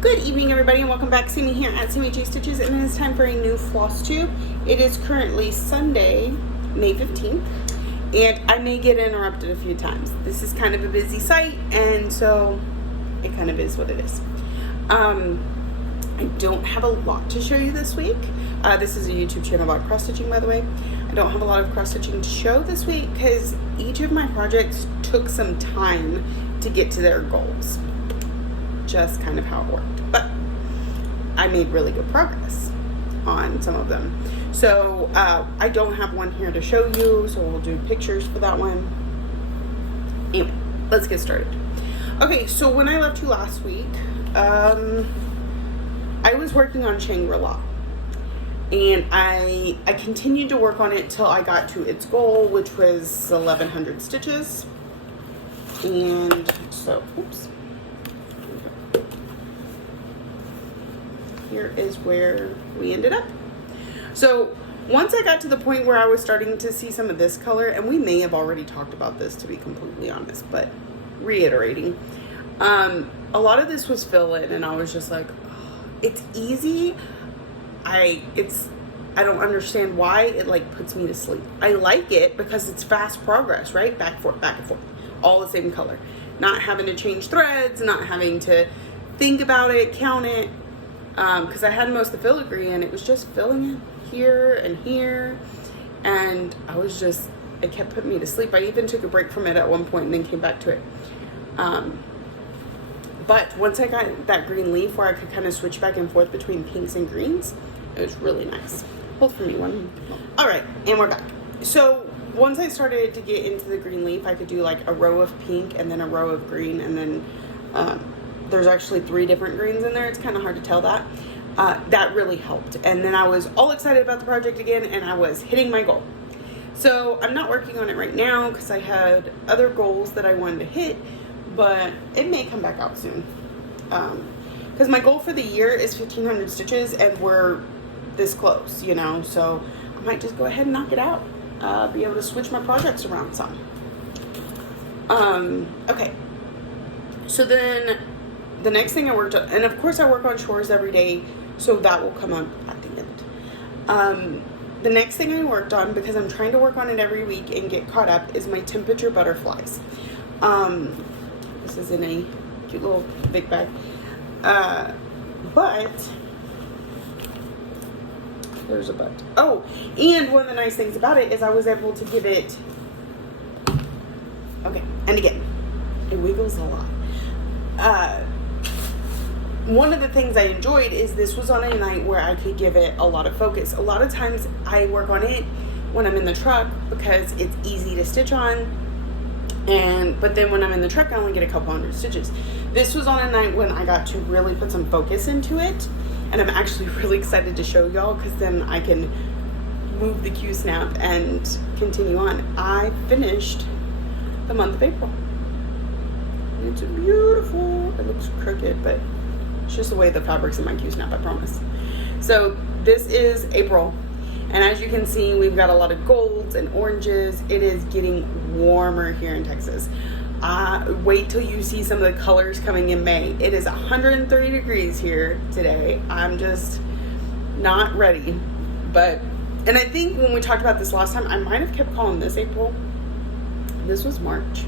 Good evening, everybody, and welcome back. See me here at CMJ Stitches, and it is time for a new Flosstube. It is currently Sunday, May 15th, and I may get interrupted a few times. This is kind of a busy site, and so it kind of is what it is. I don't have a lot to show you this week. This is a YouTube channel about cross-stitching, by the way. I don't have a lot of cross-stitching to show this week because each of my projects took some time to get to their goals. Just kind of how it worked, but I made really good progress on some of them. So I don't have one here to show you, so we'll do pictures for that one. Anyway, let's get started. Okay, so when I left you last week, I was working on Shangri-La, and I continued to work on it till I got to its goal, which was 1,100 stitches. And so, oops. Here is where we ended up. So once I got to the point where I was starting to see some of this color, and we may have already talked about this, to be completely honest, but reiterating, a lot of this was fill in, and I was just like, oh, it's easy. I don't understand why it like puts me to sleep. I like it because it's fast progress, right? Back and forth, all the same color. Not having to change threads, not having to think about it, count it. Because I had most of the filigree, and it was just filling it here and here, and it kept putting me to sleep. I even took a break from it at one point and then came back to it. But once I got that green leaf where I could kind of switch back and forth between pinks and greens, it was really nice. Hold for me one. All right, and we're back. So once I started to get into the green leaf, I could do like a row of pink and then a row of green, and then there's actually 3 different greens in there. It's kind of hard to tell that. That really helped. And then I was all excited about the project again, and I was hitting my goal. So I'm not working on it right now because I had other goals that I wanted to hit, but it may come back out soon. Because my goal for the year is 1,500 stitches, and we're this close, you know, so I might just go ahead and knock it out. Be able to switch my projects around some. Okay. So then the next thing I worked on, and of course I work on chores every day, so that will come up at the end. The next thing I worked on, because I'm trying to work on it every week and get caught up, is my temperature butterflies. This is in a cute little big bag. But there's a but. Oh, and one of the nice things about it is I was able to give it, okay, and again, it wiggles a lot. One of the things I enjoyed is this was on a night where I could give it a lot of focus. A lot of times I work on it when I'm in the truck because it's easy to stitch on, but then when I'm in the truck I only get a couple hundred stitches. This was on a night when I got to really put some focus into it, and I'm actually really excited to show y'all because then I can move the Q-snap and continue on. I finished the month of April. It's beautiful. It looks crooked, but it's just the way the fabric's in my Q-snap, I promise. So this is April, and as you can see, we've got a lot of golds and oranges. It is getting warmer here in Texas. Wait till you see some of the colors coming in May. It is 130 degrees here today. I'm just not ready. And I think when we talked about this last time, I might have kept calling this April. This was March.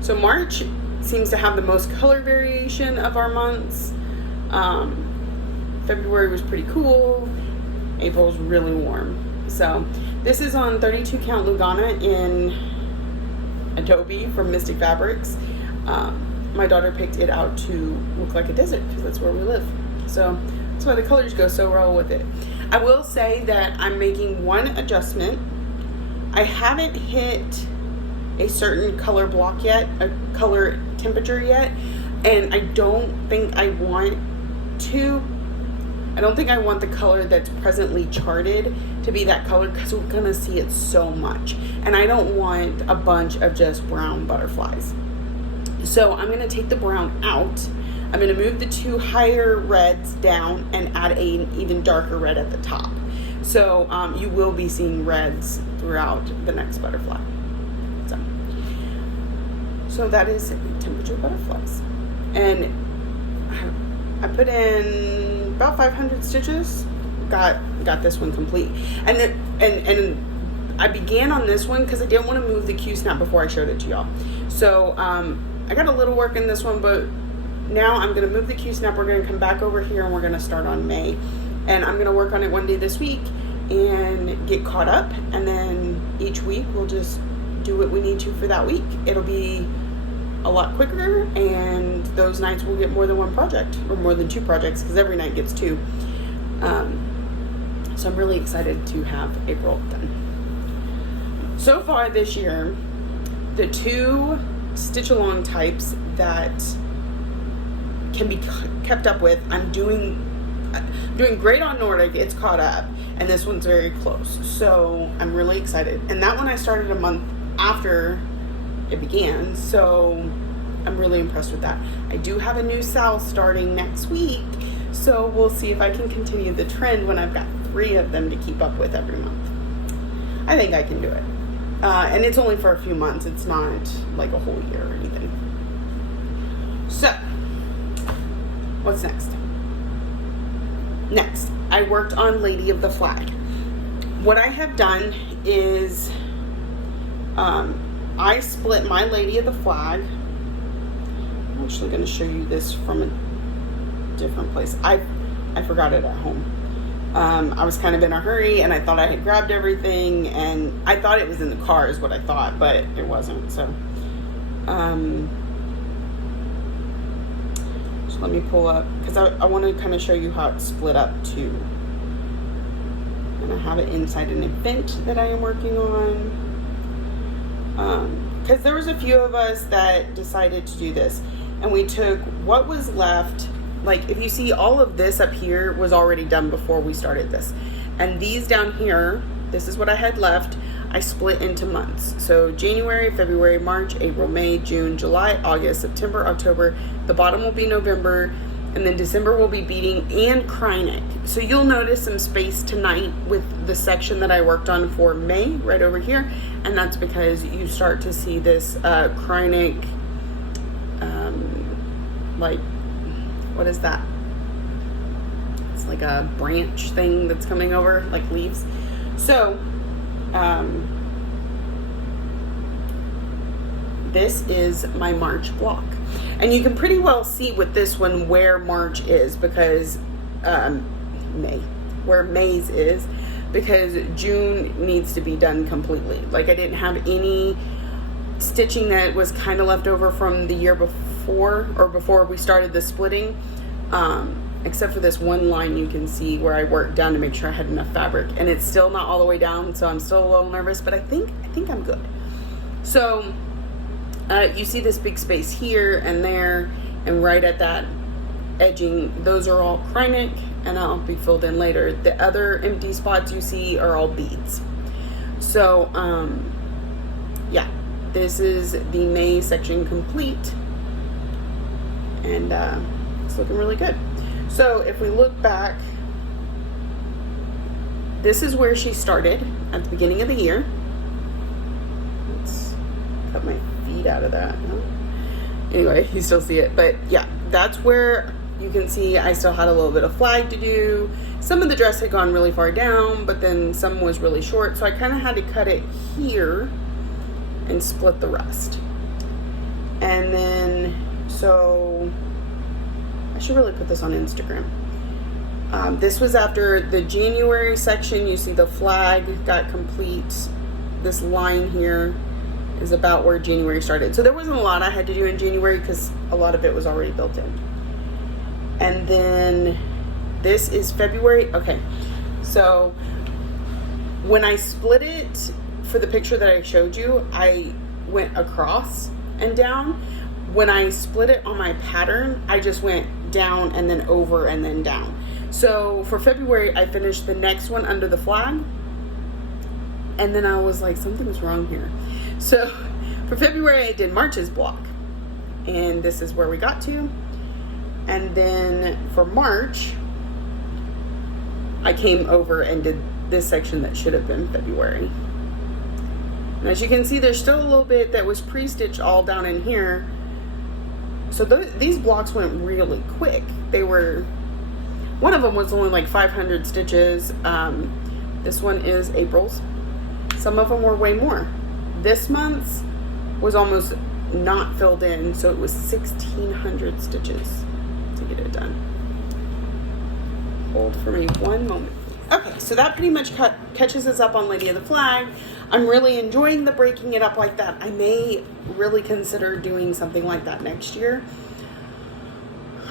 So March seems to have the most color variation of our months. February was pretty cool. April's really warm. So this is on 32 count Lugana in Adobe from Mystic Fabrics. My daughter picked it out to look like a desert because that's where we live. So that's why the colors go so well with it. I will say that I'm making one adjustment. I haven't hit a certain color block yet, a color temperature yet, and I don't think I want the color that's presently charted to be that color because we're gonna see it so much, and I don't want a bunch of just brown butterflies. So I'm gonna take the brown out. I'm gonna move the 2 higher reds down and add an even darker red at the top. So you will be seeing reds throughout the next butterfly. So that is temperature butterflies. And I put in about 500 stitches. Got this one complete. And I began on this one because I didn't want to move the Q-snap before I showed it to y'all. So I got a little work in this one, but now I'm going to move the Q-snap. We're going to come back over here and we're going to start on May. And I'm going to work on it one day this week and get caught up. And then each week we'll just do what we need to for that week. It'll be a lot quicker, and those nights we'll get more than one project, or more than 2 projects, because every night gets 2. So I'm really excited to have April done. So far this year, the 2 stitch along types that can be kept up with, I'm doing great on Nordic. It's caught up, and this one's very close, so I'm really excited. And that one I started a month after it began, so I'm really impressed with that. I do have a new Sal starting next week, so we'll see if I can continue the trend when I've got 3 of them to keep up with every month. I think I can do it. And it's only for a few months. It's not like a whole year or anything. So, what's next? Next, I worked on Lady of the Flag. What I have done is I split my Lady of the Flag. I'm actually going to show you this from a different place. I forgot it at home. I was kind of in a hurry, and I thought I had grabbed everything, and I thought it was in the car is what I thought, but it wasn't. So just let me pull up, because I want to kind of show you how it's split up too. And I have it inside an event that I am working on. Because there was a few of us that decided to do this, and we took what was left. Like, if you see, all of this up here was already done before we started this, and these down here, this is what I had left. I split into months, so January, February, March, April, May, June, July, August, September, October. The bottom will be November, and then December will be beading and Krynic. So you'll notice some space tonight with the section that I worked on for May right over here, and that's because you start to see this Krynic, like, what is that? It's like a branch thing that's coming over, like leaves. So this is my March block. And you can pretty well see with this one where March is, because where May's is, because June needs to be done completely. Like, I didn't have any stitching that was kind of left over from the year before, or before we started the splitting, except for this one line you can see where I worked down to make sure I had enough fabric, and it's still not all the way down, so I'm still a little nervous, but I think I'm good. So you see this big space here and there, and right at that edging, those are all Krynic, and I'll be filled in later. The other empty spots you see are all beads. So yeah, this is the May section complete, and it's looking really good. So if we look back, this is where she started at the beginning of the year. Let's cut my feet out of that. Anyway, you still see it, but yeah, that's where you can see I still had a little bit of flag to do. Some of the dress had gone really far down, but then some was really short, so I kind of had to cut it here and split the rest. And then, so I should really put this on Instagram. This was after the January section. You see the flag got complete. This line here is about where January started. So there wasn't a lot I had to do in January because a lot of it was already built in. And then this is February. Okay, so when I split it for the picture that I showed you, I went across and down. When I split it on my pattern, I just went down and then over and then down. So for February, I finished the next one under the flag, and then I was like, something's wrong here. So for February, I did March's block, and this is where we got to. And then for March, I came over and did this section that should have been February. And as you can see, there's still a little bit that was pre-stitched all down in here. So these blocks went really quick. One of them was only like 500 stitches. This one is April's. Some of them were way more. This month's was almost not filled in, so it was 1,600 stitches to get it done. Hold for me one moment. Okay, so that pretty much catches us up on Lady of the Flag. I'm really enjoying the breaking it up like that. I may really consider doing something like that next year.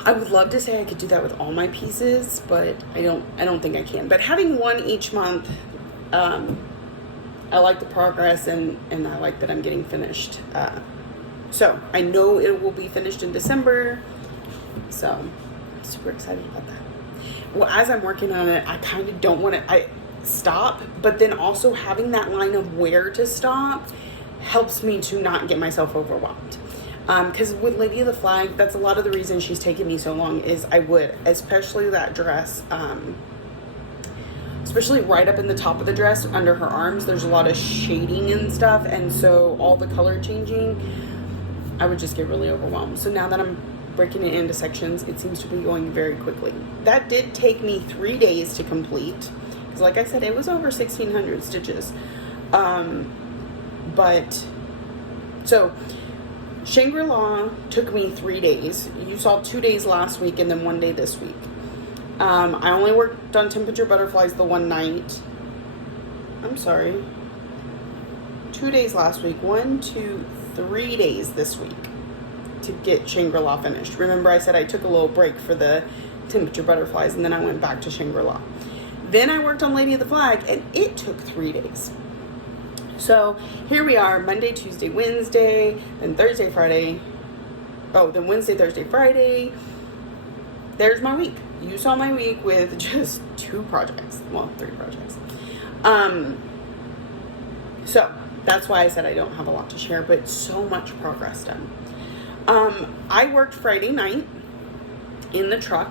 I would love to say I could do that with all my pieces, but I don't think I can. But having one each month, I like the progress, and I like that I'm getting finished. So I know it will be finished in December. So I'm super excited about that. Well, as I'm working on it, I kind of don't want to stop, but then also having that line of where to stop helps me to not get myself overwhelmed. Because with Lady of the Flag, that's a lot of the reason she's taken me so long is especially that dress, especially right up in the top of the dress under her arms, there's a lot of shading and stuff, and so all the color changing, I would just get really overwhelmed. So now that I'm breaking it into sections, it seems to be going very quickly. That did take me 3 days to complete, because like I said, it was over 1,600 stitches. So Shangri-La took me 3 days. You saw 2 days last week and then 1 day this week. I only worked on Temperature Butterflies the one night. I'm sorry. 2 days last week. 1, 2, 3 days this week to get Shangri-La finished. Remember I said I took a little break for the Temperature Butterflies and then I went back to Shangri-La. Then I worked on Lady of the Flag and it took 3 days. So here we are, Monday, Tuesday, Wednesday, then Thursday, Friday. Oh, then Wednesday, Thursday, Friday. There's my week. You saw my week with just 2 projects. Well, 3 projects. So that's why I said I don't have a lot to share, but so much progress done. I worked Friday night in the truck,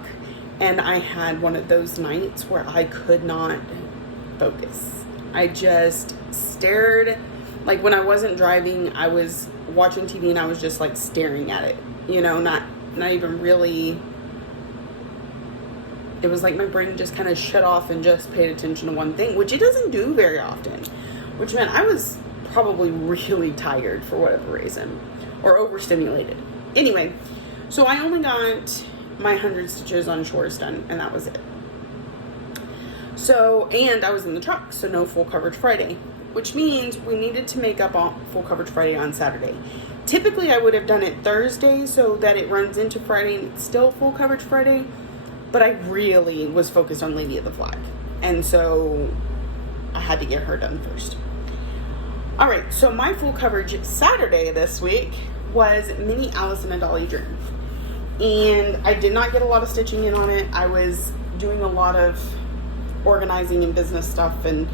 and I had one of those nights where I could not focus. I just stared. Like when I wasn't driving, I was watching TV and I was just like staring at it, not even really. It was like my brain just kind of shut off and just paid attention to one thing, which it doesn't do very often, which meant I was probably really tired for whatever reason or overstimulated. Anyway, so I only got my 100 stitches on shores done, and that was it. So, and I was in the truck, so no full coverage Friday, which means we needed to make up on full coverage Friday on Saturday. Typically, I would have done it Thursday so that it runs into Friday and it's still full coverage Friday, but I really was focused on Lady of the Flag, and so I had to get her done first. All right, so my full coverage Saturday this week was Mini Alice in a Dolly Dream, and I did not get a lot of stitching in on it. I was doing a lot of organizing and business stuff, and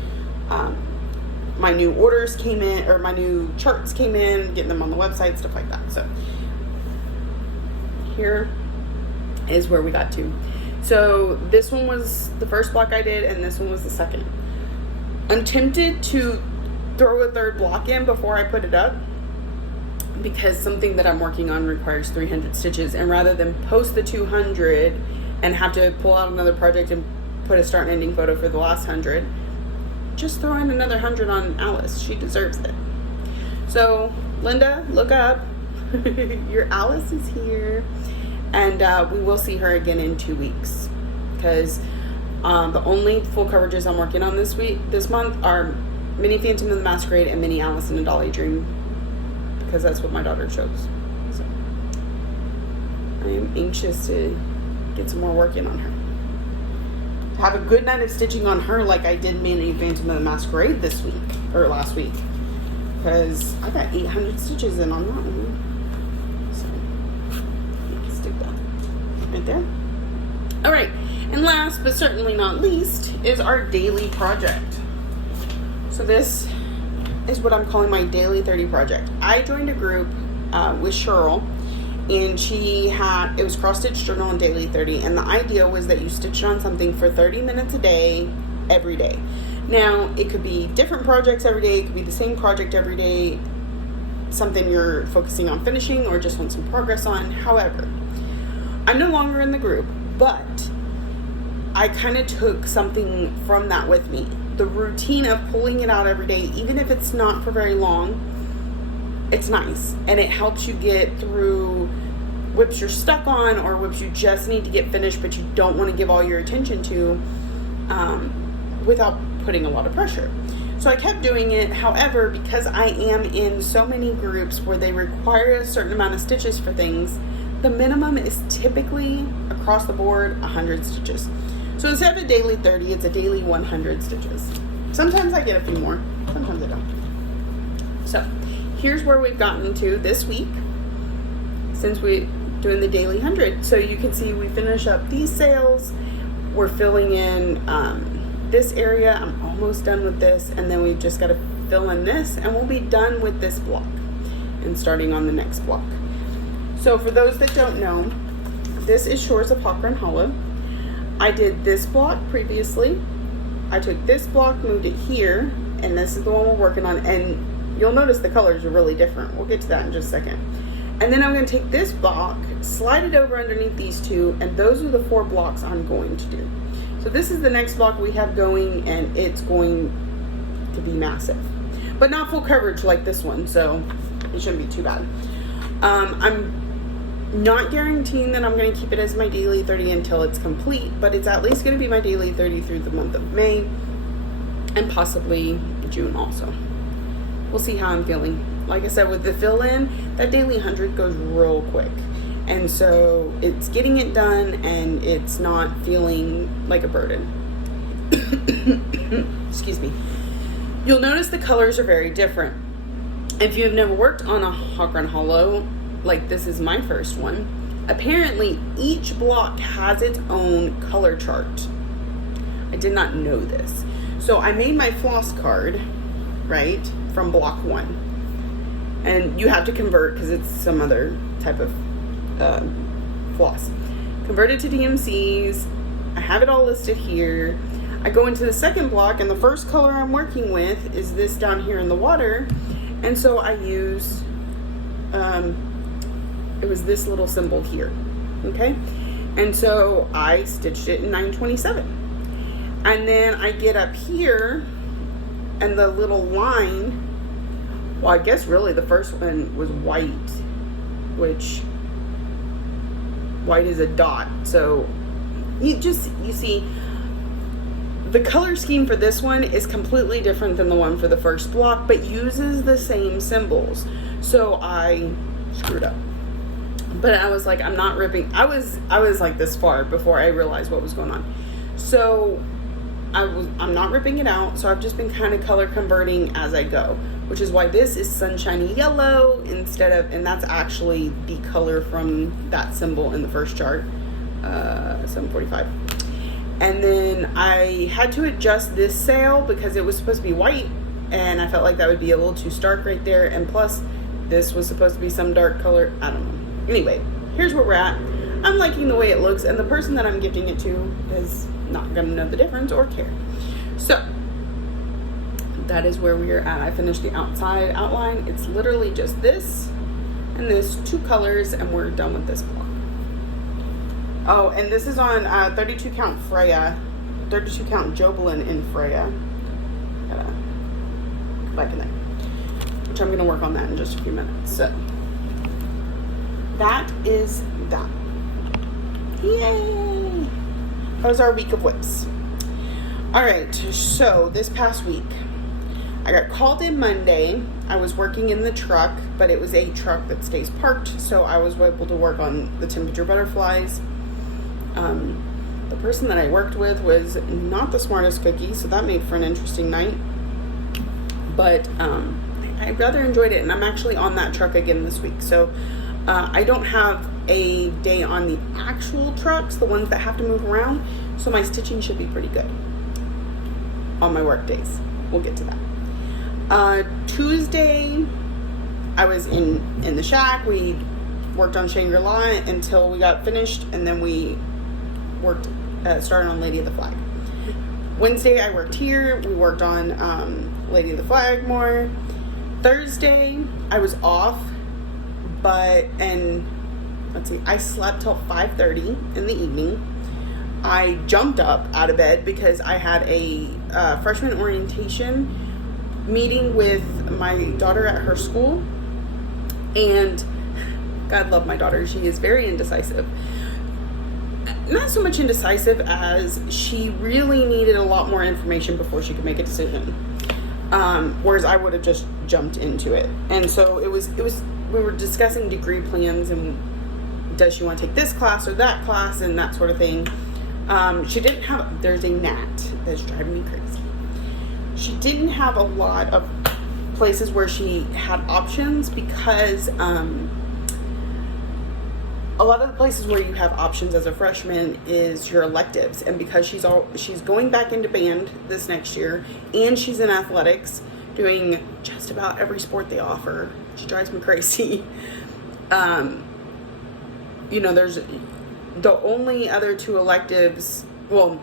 my new orders came in, or my new charts came in, getting them on the website, stuff like that. So here is where we got to. So this one was the first block I did, and this one was the second. I'm tempted to throw a third block in before I put it up, because something that I'm working on requires 300 stitches, and rather than post the 200 and have to pull out another project and put a start and ending photo for the last 100, just throw in another 100 on Alice. She deserves it. So Linda, look up. Your Alice is here, and we will see her again in 2 weeks, because the only full coverages I'm working on this month are Mini Phantom of the Masquerade and Mini Alice in a Dolly Dream, because that's what my daughter chose. So I am anxious to get some more work in on her. Have a good night of stitching on her like I did Mini Phantom of the Masquerade this week, or last week, because I got 800 stitches in on that one. So you can stick that right there. All right, and last but certainly not least is our daily project. So this is what I'm calling my daily 30 project. I joined a group with Cheryl, and it was cross stitch journal and daily 30, and the idea was that you stitch on something for 30 minutes a day, every day. Now, it could be different projects every day, it could be the same project every day. something you're focusing on finishing or just want some progress on. However, I'm no longer in the group, but I kind of took something from that with me. The routine of pulling it out every day, even if it's not for very long, it's nice. And it helps you get through whips you're stuck on or whips you just need to get finished but you don't want to give all your attention to without putting a lot of pressure. So I kept doing it. However, because I am in so many groups where they require a certain amount of stitches for things, the minimum is typically across the board 100 stitches. So instead of a daily 30, it's a daily 100 stitches. Sometimes I get a few more, sometimes I don't. So here's where we've gotten to this week since we're doing the daily 100. So you can see we finish up these sales. We're filling in this area. I'm almost done with this, and then we've just got to fill in this, and we'll be done with this block and starting on the next block. So for those that don't know, this is Shores of Hawk-Run Hollow. I did this block previously. I took this block, moved it here, and this is the one we're working on, and you'll notice the colors are really different. We'll get to that in just a second. And then I'm going to take this block, slide it over underneath these two, and those are the 4 blocks I'm going to do. So this is the next block we have going, and it's going to be massive. But not full coverage like this one, so it shouldn't be too bad. I'm not guaranteeing that I'm going to keep it as my daily 30 until it's complete, but it's at least going to be my daily 30 through the month of May, and possibly June also. We'll see how I'm feeling. Like I said, with the fill-in, that daily 100 goes real quick. And so it's getting it done and it's not feeling like a burden. Excuse me. You'll notice the colors are very different. If you've never worked on a Hawk-Run Hollow, like this is my first one, apparently each block has its own color chart. I did not know this. So I made my floss card, right, from block 1. And you have to convert because it's some other type of floss. Convert it to DMCs. I have it all listed here. I go into the second block, and the first color I'm working with is this down here in the water. And so I use, it was this little symbol here, okay? And so I stitched it in 927. And then I get up here, and the little line, well, I guess really the first one was white, which white is a dot. So you see the color scheme for this one is completely different than the one for the first block, but uses the same symbols. So I screwed up. But I was like, I'm not ripping. I was like this far before I realized what was going on. So I'm not ripping it out. So I've just been kind of color converting as I go, which is why this is sunshiny yellow instead of, and that's actually the color from that symbol in the first chart, 745. And then I had to adjust this sail because it was supposed to be white, and I felt like that would be a little too stark right there. And plus, this was supposed to be some dark color. I don't know. Anyway, here's where we're at. I'm liking the way it looks, and the person that I'm gifting it to is not going to know the difference or care. So that is where we are at. I finished the outside outline. It's literally just this and this, 2 colors, and we're done with this block. Oh, and this is on 32 count Freya, 32 count Jobelin in Freya. Gotta go back in there, which I'm gonna work on that in just a few minutes. So that is that. Yay! That was our week of whips. All right, so this past week, I got called in Monday. I was working in the truck, but it was a truck that stays parked, so I was able to work on the temperature butterflies. The person that I worked with was not the smartest cookie, so that made for an interesting night. But I rather enjoyed it, and I'm actually on that truck again this week. So I don't have a day on the actual trucks, the ones that have to move around, so my stitching should be pretty good on my work days. We'll get to that. Tuesday, I was in the shack. We worked on Shangri-La until we got finished, and then we started on Lady of the Flag. Wednesday, I worked here. We worked on Lady of the Flag more. Thursday, I was off, and let's see, I slept till 5:30 in the evening. I jumped up out of bed because I had a freshman orientation meeting with my daughter at her school, and God love my daughter, she is very indecisive. Not so much indecisive as she really needed a lot more information before she could make a decision. Whereas I would have just jumped into it. And so we were discussing degree plans and does she want to take this class or that class and that sort of thing. There's a gnat that's driving me crazy. She didn't have a lot of places where she had options because, a lot of the places where you have options as a freshman is your electives, and because she's going back into band this next year, and she's in athletics doing just about every sport they offer. She drives me crazy. There's the only other two electives, and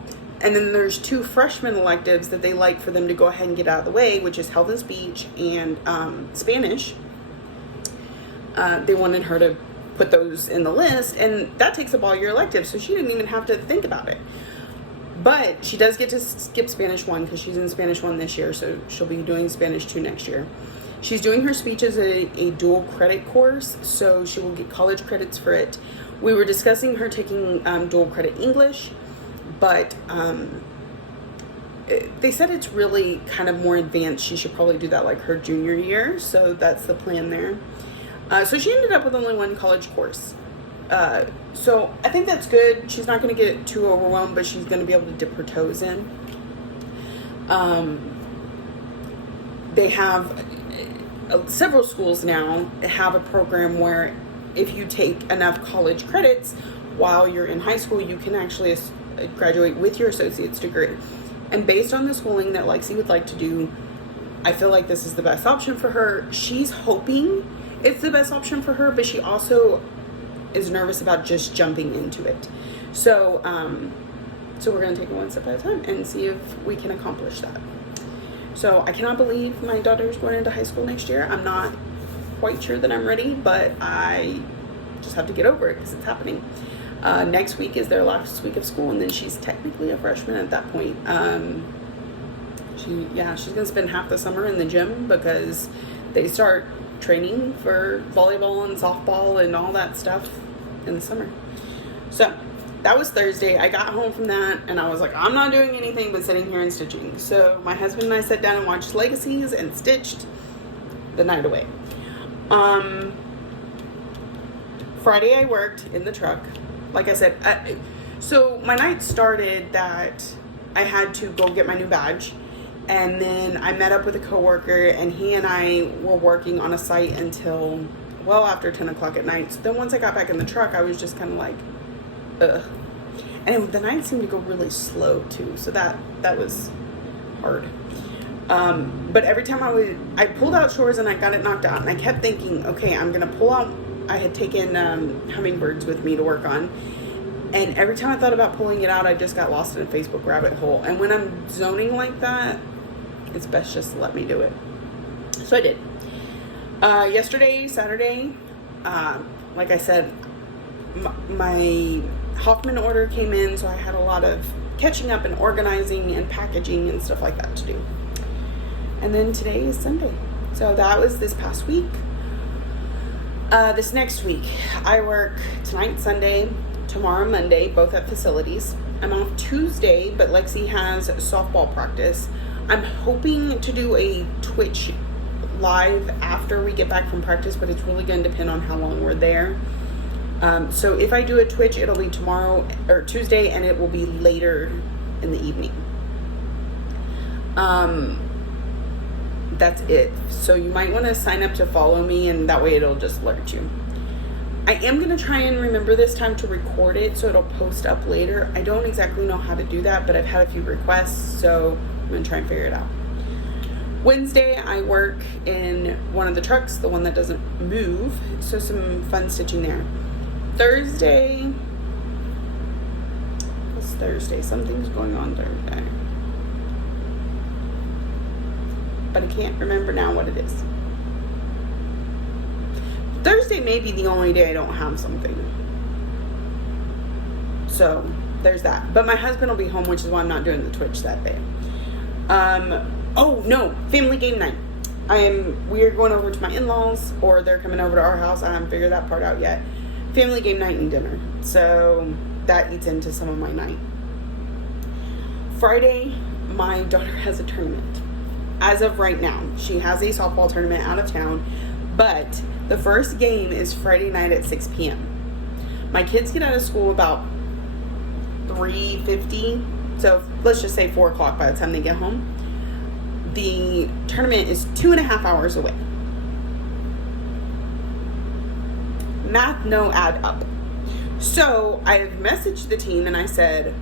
then there's two freshman electives that they like for them to go ahead and get out of the way, which is health and speech and Spanish. They wanted her to put those in the list, and that takes up all your electives, so she didn't even have to think about it. But she does get to skip Spanish 1 because she's in Spanish 1 this year, so she'll be doing Spanish 2 next year. She's doing her speech as a dual credit course, so she will get college credits for it. We were discussing her taking dual credit English, but they said it's really kind of more advanced. She should probably do that like her junior year, so that's the plan there. So she ended up with only one college course. So I think that's good. She's not going to get too overwhelmed, but she's going to be able to dip her toes in. They have several schools now have a program where if you take enough college credits while you're in high school, you can actually graduate with your associate's degree. And based on the schooling that Lexi would like to do, I feel like this is the best option for her. She's hoping it's the best option for her, but she also is nervous about just jumping into it. So we're going to take it one step at a time and see if we can accomplish that. So I cannot believe my daughter's going into high school next year. I'm not quite sure that I'm ready, but I just have to get over it because it's happening. Next week is their last week of school, and then she's technically a freshman at that point. She's going to spend half the summer in the gym because they start training for volleyball and softball and all that stuff in the summer. So that was Thursday. I got home from that and I was like, I'm not doing anything but sitting here and stitching. So my husband and I sat down and watched Legacies and stitched the night away. Friday I worked in the truck. Like I said, so my night started that I had to go get my new badge. And then I met up with a coworker, and he and I were working on a site until well after 10 o'clock at night. So then once I got back in the truck, I was just kind of like, ugh. And the night seemed to go really slow too, so that was hard. But every time I pulled out chores and I got it knocked out, and I kept thinking, okay, I'm gonna pull out. I had taken hummingbirds with me to work on, and every time I thought about pulling it out, I just got lost in a Facebook rabbit hole. And when I'm zoning like that, it's best just to let me do it. So I did. Yesterday, Saturday, like I said, my Hoffman order came in, so I had a lot of catching up and organizing and packaging and stuff like that to do. And then today is Sunday. So that was this past week. This next week, I work tonight, Sunday, tomorrow, Monday, both at facilities. I'm off Tuesday, but Lexi has softball practice. I'm hoping to do a Twitch live after we get back from practice, but it's really going to depend on how long we're there. So if I do a Twitch, it'll be tomorrow or Tuesday, and it will be later in the evening. That's it. So you might want to sign up to follow me, and that way it'll just alert you. I am going to try and remember this time to record it so it'll post up later. I don't exactly know how to do that, but I've had a few requests, so I'm going to try and figure it out. Wednesday, I work in one of the trucks, the one that doesn't move, so some fun stitching there. Thursday, what's Thursday? Something's going on Thursday, but I can't remember now what it is. Thursday may be the only day I don't have something. So there's that. But my husband will be home, which is why I'm not doing the Twitch that day. Oh no, family game night. We're going over to my in-laws, or they're coming over to our house. I haven't figured that part out yet. Family game night and dinner. So that eats into some of my night. Friday, my daughter has a tournament. As of right now, she has a softball tournament out of town, but the first game is Friday night at 6 p.m. My kids get out of school about 3:50, so let's just say 4 o'clock by the time they get home. The tournament is 2.5 hours away. Math no add up. So I've messaged the team and I said,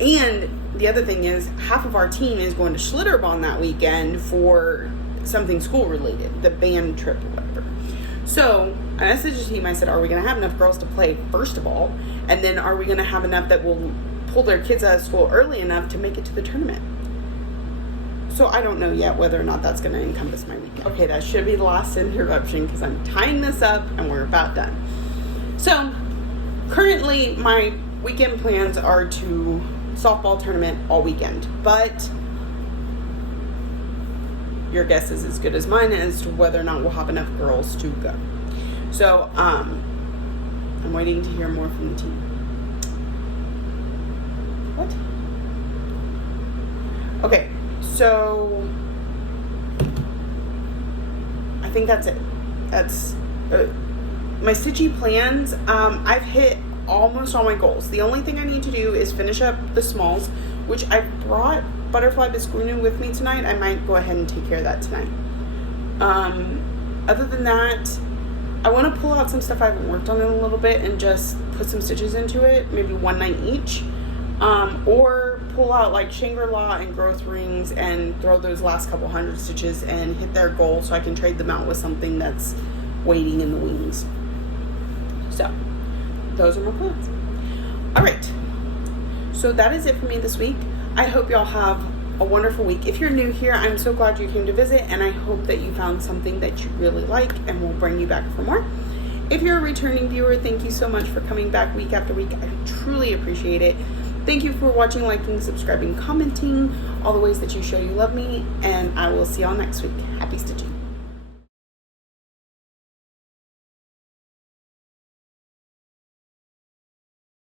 and the other thing is, half of our team is going to Schlitterbahn that weekend for something school related, the band trip or whatever. So I messaged the team, I said, are we going to have enough girls to play first of all? And then are we going to have enough that will pull their kids out of school early enough to make it to the tournament? So I don't know yet whether or not that's going to encompass my weekend. Okay, that should be the last interruption because I'm tying this up and we're about done. So currently my weekend plans are to softball tournament all weekend, but your guess is as good as mine as to whether or not we'll have enough girls to go. So I'm waiting to hear more from the team. What? Okay, so I think that's it. That's my stitchy plans. I've hit almost all my goals. The only thing I need to do is finish up the smalls, which I brought butterfly biscuit with me tonight. I might go ahead and take care of that tonight. Other than that, I want to pull out some stuff I haven't worked on in a little bit and just put some stitches into it, maybe one night each, or pull out like Shangri-La and growth rings and throw those last couple hundred stitches and hit their goal so I can trade them out with something that's waiting in the wings. So those are my plans. All right, so that is it for me this week. I hope y'all have a wonderful week. If you're new here, I'm so glad you came to visit, and I hope that you found something that you really like and will bring you back for more. If you're a returning viewer, thank you so much for coming back week after week. I truly appreciate it. Thank you for watching, liking, subscribing, commenting, all the ways that you show you love me, and I will see y'all next week. Happy stitching.